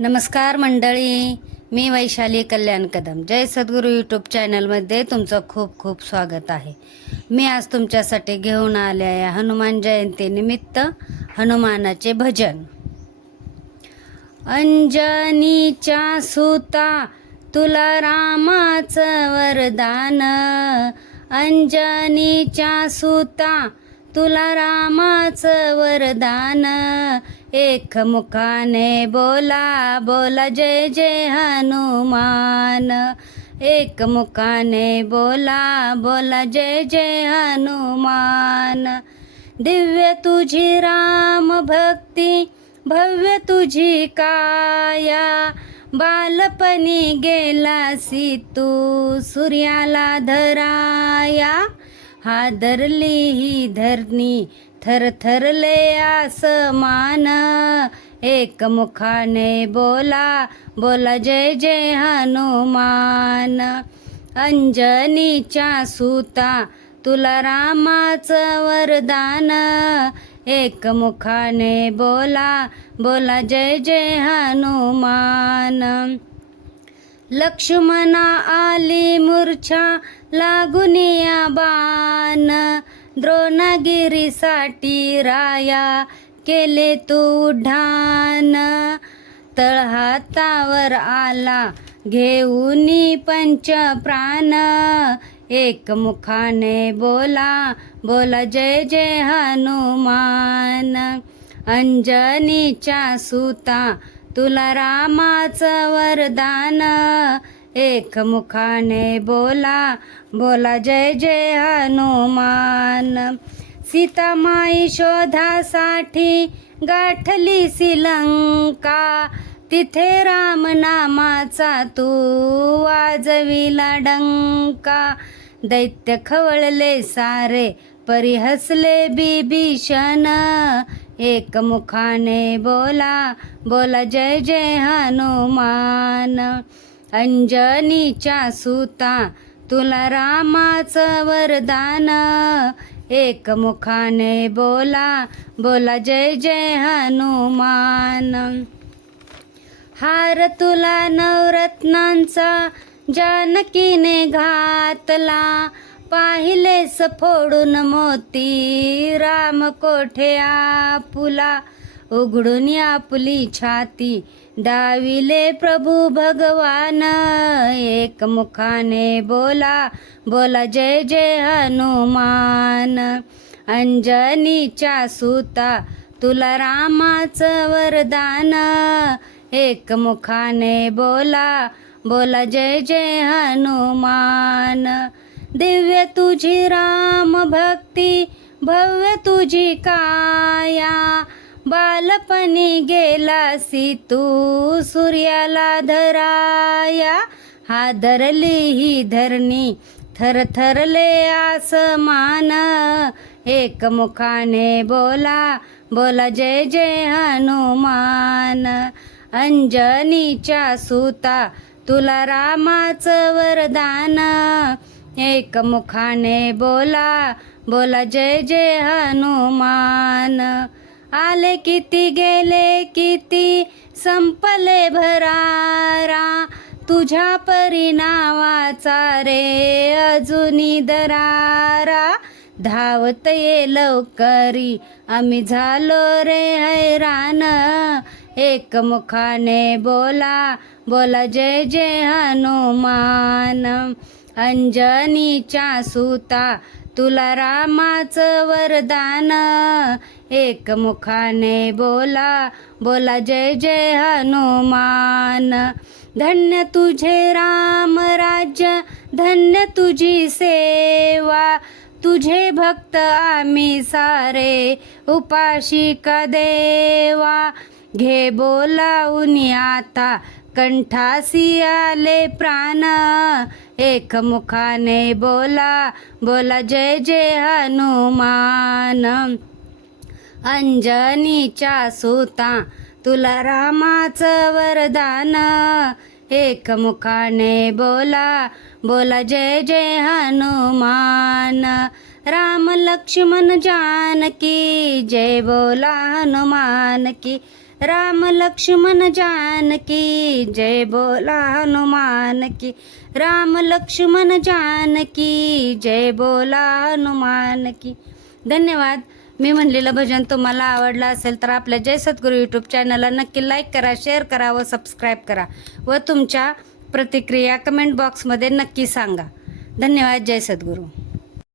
नमस्कार मंडळी मी वैशाली कल्याण कदम. जय सद्गुरू यूट्यूब चॅनलमध्ये तुमचं खूप खूप स्वागत आहे. मी आज तुमच्यासाठी घेऊन आले आहे हनुमान जयंतीनिमित्त हनुमानाचे भजन. अंजनीच्या सुता तुला रामाचं वरदान. अंजनीच्या सुता तुला रामाचं वरदान. एक मुखाने बोला बोला जय जय हनुमान. एक मुखाने बोला बोला जय जय हनुमान. दिव्य तुझी राम भक्ती भव्य तुझी काया. बालपणी गेलासी तू सूर्याला धराया. हादरली ही धरणी थरथरले आसमान एक मुखाने बोला बोला जय जय हनुमान. अंजनीच्या सुता तुला रामाचं वरदान. एक मुखाने बोला बोला जय जय हनुमान. लक्ष्मणा आली मूर्छा लागुनिया बाण. द्रोणगिरीसाठी राया केले तू ढान तळहातावर आला घेऊनी पंच प्राण. एक मुखाने बोला बोला जय जय हनुमान. अंजनीच्या सुता तुला रामाचं वरदान. एक मुखाने बोला बोला जय जय हनुमान. सीता माई शोधासाठी गाठली श्रीलंका. तिथे राम नामाचा तू वाजविला डंका. दैत्य खवळले सारे परी हसले बिभीषण. एक मुखाने बोला बोला जय जय हनुमान. अंजनीच्या सुता तुला रामाचं वरदान. एक मुखाने बोला बोला जय जय हनुमान. हार तुला नवरत्नांचा जानकीने घातला. पाहिलेस फोडून मोती राम कोठे आपुला. उघडून आपली छाती दाविले प्रभू भगवान. एक मुखाने बोला बोला जय जय हनुमान. अंजनीच्या सुता तुला रामाचं वरदान. एक मुखाने बोला बोला जय जय हनुमान. दिव्य तुझी राम भक्ती भव्य तुझी काया. बालपणी गेलासी तू सूर्याला धराया. हादरली ही धरणी थरथरले आसमान. एक मुखाने बोला बोला जय जय हनुमान. अंजनीच्या सुता तुला रामाचं वरदान. एक मुखाने बोला बोला जय जय हनुमान. आले किती गेले किती संपले भरारा. तुझ्या परिणावाचा रे अजूनी दरारा. धावत ये लवकरी आम्ही झालो रे हैराण एक मुखाने बोला बोला जय जय हनुमान. अंजनीच्या सुता तुला रामाचं वरदान. एक मुखाने बोला बोला जय जय हनुमान. धन्य तुझे राम राज्य धन्य तुझी सेवा. तुझे भक्त आम्ही सारे उपाशी का देवा. घे बोलावून आता कंठासी आले प्राण. एक मुखाने बोला बोला जय जय हनुमान. अंजनीच्या सुता तुला रामाचं वरदान. एक मुखाने बोला बोला जय जय हनुमान. राम लक्ष्मण जानकी जय बोला हनुमान की. राम लक्ष्मण जानकी जय बोला हनुमान की। राम लक्ष्मण जानकी जय बोला हनुमान की। धन्यवाद. मी म्हणलेलं भजन तुम्हाला आवडलं असेल तर आपल्या जय सद्गुरू यूट्यूब चॅनलला नक्की लाईक करा शेअर करा व सबस्क्राईब करा व तुमच्या प्रतिक्रिया कमेंट बॉक्समध्ये नक्की सांगा. धन्यवाद. जय सद्गुरू.